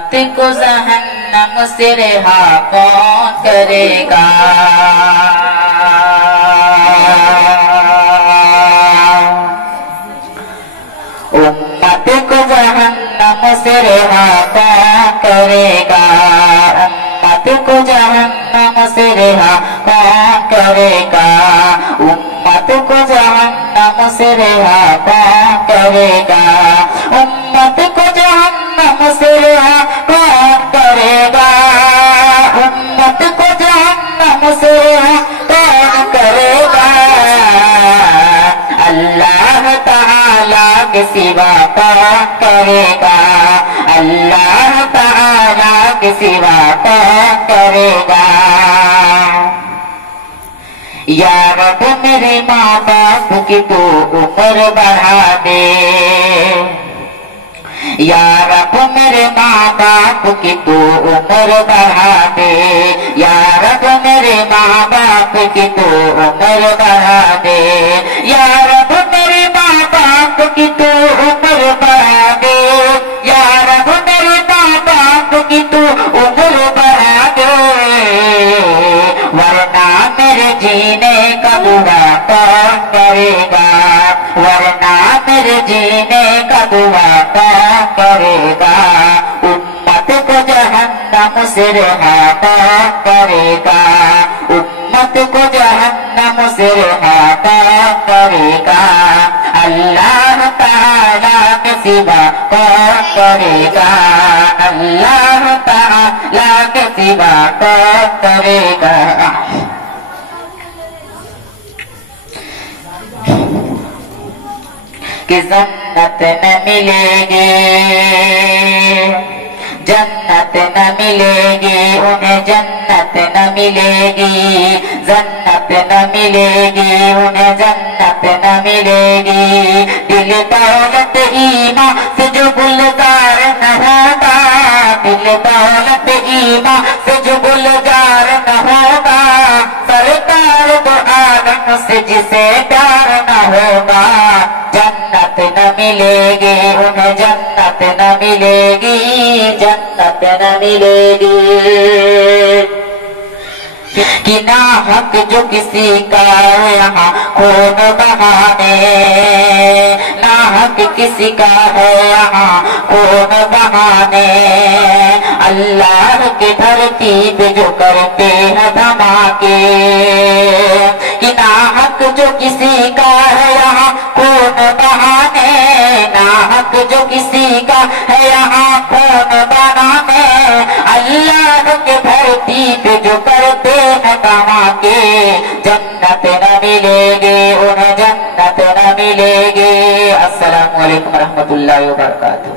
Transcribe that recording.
उम्मत को जहन्नम से रिहा कौन करेगा। उम्मत को जहन्नम से रिहा कौन करेगा। उम्मत को जहन्नम से रिहा कौन करेगा। उम्मत को जहन्नम से रिहा कौन करेगा। उम्मत को जहन्नम से रिहा कौन करेगा। उम्मत को जहन्नम से रिहा कौन करेगा। अल्लाह ताला के सिवा कौन करेगा। अल्लाह ताला के सिवा कौन करेगा। या रब मेरे माँ बाप की तो उम्र बढ़ा दे। या रब मेरे माँ बाप की तो उम्र बढ़ा दे। या रब मेरे माँ बाप की तो उम्र बढ़ा दे। या रब मेरे माँ बाप की तो उम्र बढ़ा दे। या रब मेरे माँ बाप की तो उम्र बढ़ा दे। वरना मेरे जीने का दुआ कौन करेगा। वरना मेरे जीने का दुआ कौन करेगा। उम्मत को जहन्नम से रिहा कौन करेगा। उम्मत को जहन्नम से रिहा कौन करेगा। अल्लाह ताला के सिवा कौन करेगा। अल्लाह ताला के सिवा कौन करेगा। कि जन्नत न मिलेगी। जन्नत न मिलेगी उन्हें जन्नत न मिलेगी। जन्नत न मिलेगी उन्हें जन्नत न मिलेगी। दिल दौलत ईमान से जो गुलजार न होगा। दिल दौलत ईमान से जो गुलजार न होगा। सरकार तो आदम से जिसे प्यार न होगा। जन्नत न मिलेगी उन्हें जन्नत न मिलेगी। जन्नत न मिलेगी। कि ना हक जो किसी का यहाँ खून बहाने। ना हक किसी का है यहाँ खून बहाने। अल्लाह की धरती पे जो करते हैं धमाके। कि ना हक जो किसी का है यहाँ खून बहाने। ना हक जो किसी का है यहाँ खून बहाने। अल्लाह की धरती पे जो करते हैं धमाके। जन्नत न मिलेगी उन्हें जन्नत न मिलेगी। अस्सलामु अलैकुम रहमतुल्लाहि व बरकातुहू।